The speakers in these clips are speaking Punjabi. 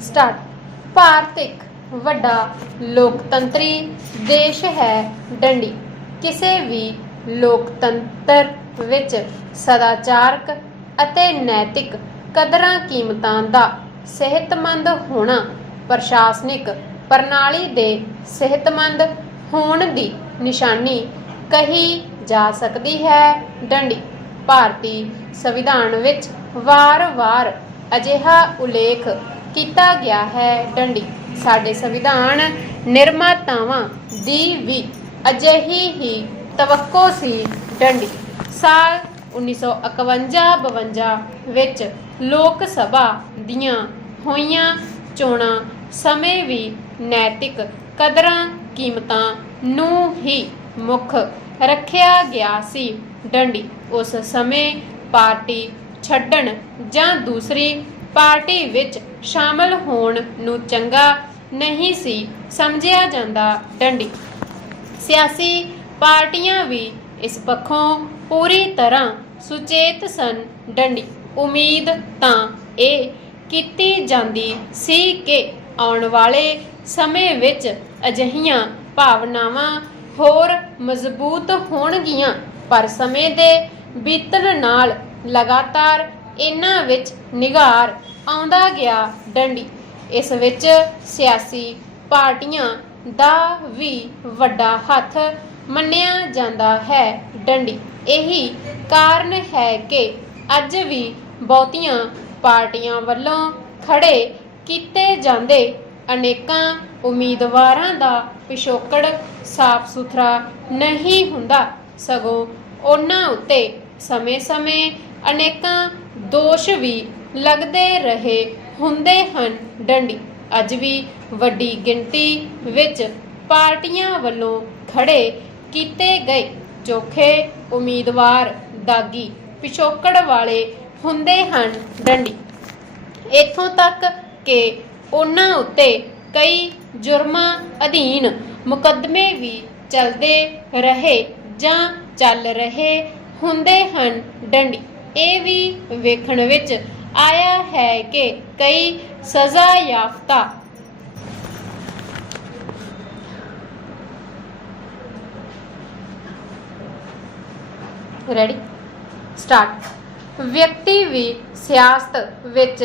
ਸਟਾਰਟ। ਭਾਰਤ ਇੱਕ ਵੱਡਾ ਲੋਕਤੰਤਰੀ ਦੇਸ਼ ਹੈ ਡੰਡੀ। ਕਿਸੇ ਵੀ ਲੋਕਤੰਤਰ ਵਿੱਚ ਸਦਾਚਾਰਕ ਅਤੇ ਨੈਤਿਕ ਕਦਰਾਂ ਕੀਮਤਾਂ ਦਾ ਸਿਹਤਮੰਦ ਹੋਣਾ ਪ੍ਰਸ਼ਾਸਨਿਕ ਪ੍ਰਣਾਲੀ ਦੇ ਸਿਹਤਮੰਦ ਹੋਣ ਦੀ ਨਿਸ਼ਾਨੀ ਕਹੀ ਜਾ ਸਕਦੀ ਹੈ ਡੰਡੀ। ਭਾਰਤੀ ਸੰਵਿਧਾਨ ਵਿੱਚ ਵਾਰ-ਵਾਰ ਅਜਿਹਾ ਉਲੇਖ ਕੀਤਾ ਗਿਆ ਹੈ। ਡੰਡੀ, ਸਾਡੇ ਸੰਵਿਧਾਨ ਨਿਰਮਾਤਾਵਾਂ ਦੀ ਵੀ ਅਜਿਹੀ ਹੀ ਤਵੱਕੋ ਸੀ। ਡੰਡੀ, ਸਾਲ 1951-52 ਵਿੱਚ ਲੋਕ ਸਭਾ ਦੀਆਂ ਹੋਈਆਂ ਚੋਣਾਂ ਸਮੇਂ ਵੀ ਨੈਤਿਕ ਕਦਰਾਂ ਕੀਮਤਾਂ ਨੂੰ ਹੀ ਮੁੱਖ ਰੱਖਿਆ ਗਿਆ ਸੀ। ਡੰਡੀ, ਉਸ ਸਮੇਂ ਪਾਰਟੀ ਛੱਡਣ ਜਾਂ ਦੂਸਰੀ ਪਾਰਟੀ ਵਿੱਚ ਸ਼ਾਮਲ ਹੋਣ ਨੂੰ ਚੰਗਾ ਨਹੀਂ ਸੀ ਸਮਝਿਆ ਜਾਂਦਾ ਡੰਡੀ। ਸਿਆਸੀ ਪਾਰਟੀਆਂ ਵੀ ਇਸ ਪੱਖੋਂ ਪੂਰੀ ਤਰ੍ਹਾਂ ਸੁਚੇਤ ਸਨ ਡੰਡੀ। ਉਮੀਦ ਤਾਂ ਇਹ ਕੀਤੀ ਜਾਂਦੀ ਸੀ ਕਿ ਆਉਣ ਵਾਲੇ ਸਮੇਂ ਵਿੱਚ ਅਜਿਹੀਆਂ ਭਾਵਨਾਵਾਂ ਹੋਰ ਮਜ਼ਬੂਤ ਹੋਣਗੀਆਂ, ਪਰ ਸਮੇਂ ਦੇ ਬੀਤਣ ਨਾਲ ਲਗਾਤਾਰ ਇਹਨਾਂ ਵਿੱਚ ਨਿਗਾਰ ਆਉਂਦਾ ਗਿਆ ਡੰਡੀ। ਇਸ ਵਿੱਚ ਸਿਆਸੀ ਪਾਰਟੀਆਂ ਦਾ ਵੀ ਵੱਡਾ ਹੱਥ ਮੰਨਿਆ ਜਾਂਦਾ ਹੈ ਡੰਡੀ। ਇਹੀ ਕਾਰਨ ਹੈ ਕਿ ਅੱਜ ਵੀ ਬਹੁਤੀਆਂ ਪਾਰਟੀਆਂ ਵੱਲੋਂ ਖੜੇ ਕੀਤੇ ਜਾਂਦੇ ਅਨੇਕਾਂ ਉਮੀਦਵਾਰਾਂ ਦਾ ਪਿਛੋਕੜ ਸਾਫ਼ ਸੁਥਰਾ ਨਹੀਂ ਹੁੰਦਾ। ਸਗੋਂ ਉਹਨਾਂ ਉੱਤੇ ਸਮੇਂ-ਸਮੇਂ ਅਨੇਕਾਂ ਦੋਸ਼ ਵੀ ਲੱਗਦੇ ਰਹੇ ਹੁੰਦੇ ਹਨ। ਡੰਡੀ, ਅੱਜ ਵੀ ਵੱਡੀ ਗਿਣਤੀ ਵਿੱਚ ਪਾਰਟੀਆਂ ਵੱਲੋਂ ਖੜੇ ਕੀਤੇ ਗਏ ਚੋਖੇ ਉਮੀਦਵਾਰ ਦਾਗੀ ਪਿਛੋਕੜ ਵਾਲੇ ਹੁੰਦੇ ਹਨ। ਡੰਡੀ, ਇੱਥੋਂ ਤੱਕ ਕਿ ਉਹਨਾਂ ਉੱਤੇ ਕਈ ਜੁਰਮਾਂ ਅਧੀਨ ਮੁਕੱਦਮੇ ਵੀ ਚੱਲਦੇ ਰਹੇ ਜਾਂ ਚੱਲ ਰਹੇ ਹੁੰਦੇ ਹਨ। ਡੰਡੀ, ਇਹ ਵੀ ਵੇਖਣ ਵਿੱਚ ਆਇਆ ਹੈ ਕਿ ਕਈ ਸਜ਼ਾ ਯਾਫਤਾ। ਰੈਡੀ ਸਟਾਰਟ ਵਿਅਕਤੀ ਵੀ ਸਿਆਸਤ ਵਿੱਚ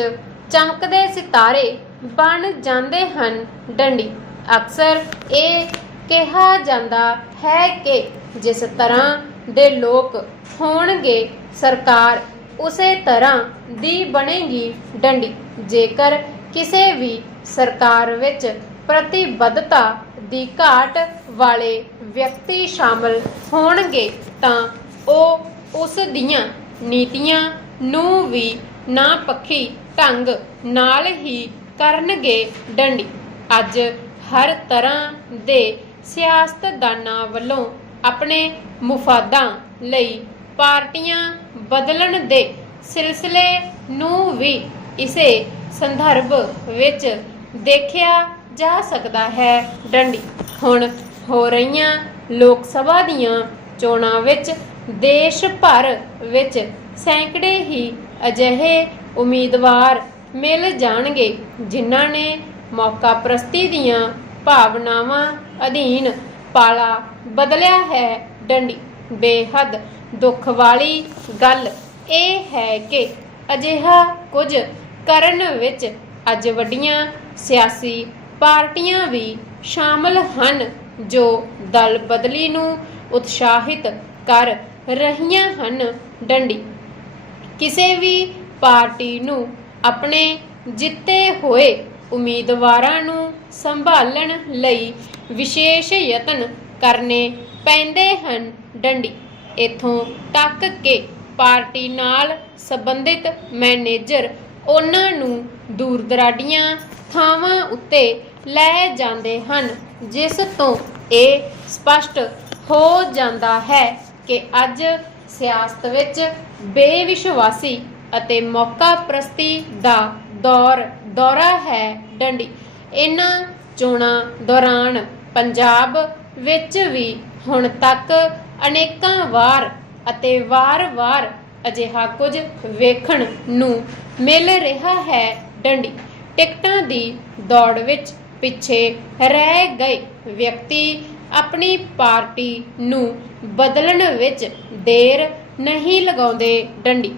ਚਮਕਦੇ ਸਿਤਾਰੇ ਬਣ ਜਾਂਦੇ ਹਨ, ਡੰਡੀ। ਅਕਸਰ ਇਹ ਕਿਹਾ ਜਾਂਦਾ ਹੈ ਕਿ ਜਿਸ ਤਰ੍ਹਾਂ ਦੇ ਲੋਕ ਹੋਣਗੇ, ਸਰਕਾਰ ਉਸੇ ਤਰ੍ਹਾਂ ਦੀ ਬਣੇਗੀ ਡੰਡੀ। ਜੇਕਰ ਕਿਸੇ ਵੀ ਸਰਕਾਰ ਵਿੱਚ ਪ੍ਰਤੀਬੱਧਤਾ ਦੀ ਘਾਟ ਵਾਲੇ ਵਿਅਕਤੀ ਸ਼ਾਮਲ ਹੋਣਗੇ, ਤਾਂ ਉਹ ਉਸ ਦੀਆਂ ਨੀਤੀਆਂ ਨੂੰ ਵੀ ਨਾ ਪੱਖੀ ਢੰਗ ਨਾਲ ਹੀ ਕਰਨਗੇ ਡੰਡੀ। ਅੱਜ ਹਰ ਤਰ੍ਹਾਂ ਦੇ ਸਿਆਸਤਦਾਨਾਂ ਵੱਲੋਂ ਆਪਣੇ ਮੁਫਾਦਾਂ ਲਈ ਪਾਰਟੀਆਂ ਬਦਲਣ ਦੇ ਸਿਲਸਿਲੇ ਨੂੰ ਵੀ ਇਸੇ ਸੰਦਰਭ ਵਿੱਚ ਦੇਖਿਆ ਜਾ ਸਕਦਾ ਹੈ। ਡੰਡੀ, ਹੁਣ ਹੋ ਰਹੀਆਂ ਲੋਕ ਸਭਾ ਦੀਆਂ ਚੋਣਾਂ ਵਿੱਚ ਦੇਸ਼ ਭਰ ਵਿੱਚ ਸੈਂਕੜੇ ਹੀ ਅਜਿਹੇ ਉਮੀਦਵਾਰ ਮਿਲ ਜਾਣਗੇ, ਜਿਨ੍ਹਾਂ ਨੇ ਮੌਕਾ ਪ੍ਰਸਤੀ ਦੀਆਂ ਭਾਵਨਾਵਾਂ ਅਧੀਨ ਪਾਲਾ ਬਦਲਿਆ ਹੈ। ਡੰਡੀ, ਬੇਹੱਦ ਦੁੱਖ ਵਾਲੀ ਗੱਲ ਇਹ ਹੈ ਕਿ ਅਜਿਹਾ ਕੁਝ ਕਰਨ ਵਿੱਚ ਅੱਜ ਵੱਡੀਆਂ ਸਿਆਸੀ ਪਾਰਟੀਆਂ ਵੀ ਸ਼ਾਮਲ ਹਨ ਜੋ ਦਲ ਬਦਲੀ ਨੂੰ ਉਤਸ਼ਾਹਿਤ ਕਰ ਰਹੀਆਂ ਹਨ। ਡੰਡੀ, ਕਿਸੇ ਵੀ ਪਾਰਟੀ ਨੂੰ ਆਪਣੇ ਜਿੱਤੇ ਹੋਏ ਉਮੀਦਵਾਰਾਂ ਨੂੰ ਸੰਭਾਲਣ ਲਈ ਵਿਸ਼ੇਸ਼ ਯਤਨ ਕਰਨੇ ਪੈਂਦੇ ਹਨ। ਡੰਡੀ ਇਥੋਂ ਤੱਕ ਕਿ ਪਾਰਟੀ ਨਾਲ ਸੰਬੰਧਿਤ ਮੈਨੇਜਰ ਉਹਨਾਂ ਨੂੰ ਦੂਰ ਦਰਾਡੀਆਂ ਥਾਵਾਂ ਉੱਤੇ ਲੈ ਜਾਂਦੇ ਹਨ, ਜਿਸ ਤੋਂ ਇਹ ਸਪਸ਼ਟ ਹੋ ਜਾਂਦਾ ਹੈ ਕਿ ਅੱਜ ਸਿਆਸਤ ਵਿੱਚ ਬੇਵਿਸ਼ਵਾਸੀ ਅਤੇ ਮੌਕਾ ਪ੍ਰਸਤੀ ਦਾ ਦੌਰ, ਦੌਰਾ ਹੈ ਡੰਡੀ। ਇਹਨਾਂ ਚੋਣਾਂ ਦੌਰਾਨ ਪੰਜਾਬ ਵਿੱਚ ਵੀ ਹੁਣ ਤੱਕ ਅਨੇਕਾਂ ਵਾਰ ਅਤੇ ਵਾਰ-ਵਾਰ ਅਜਿਹਾ ਕੁਝ ਵੇਖਣ ਨੂੰ ਮਿਲ ਰਿਹਾ ਹੈ। ਡੰਡੀ, ਟਿਕਟਾਂ ਦੀ ਦੌੜ ਵਿੱਚ ਪਿੱਛੇ ਰਹਿ ਗਏ ਵਿਅਕਤੀ ਆਪਣੀ ਪਾਰਟੀ ਨੂੰ ਬਦਲਣ ਵਿੱਚ ਦੇਰ ਨਹੀਂ ਲਗਾਉਂਦੇ। ਡੰਡੀ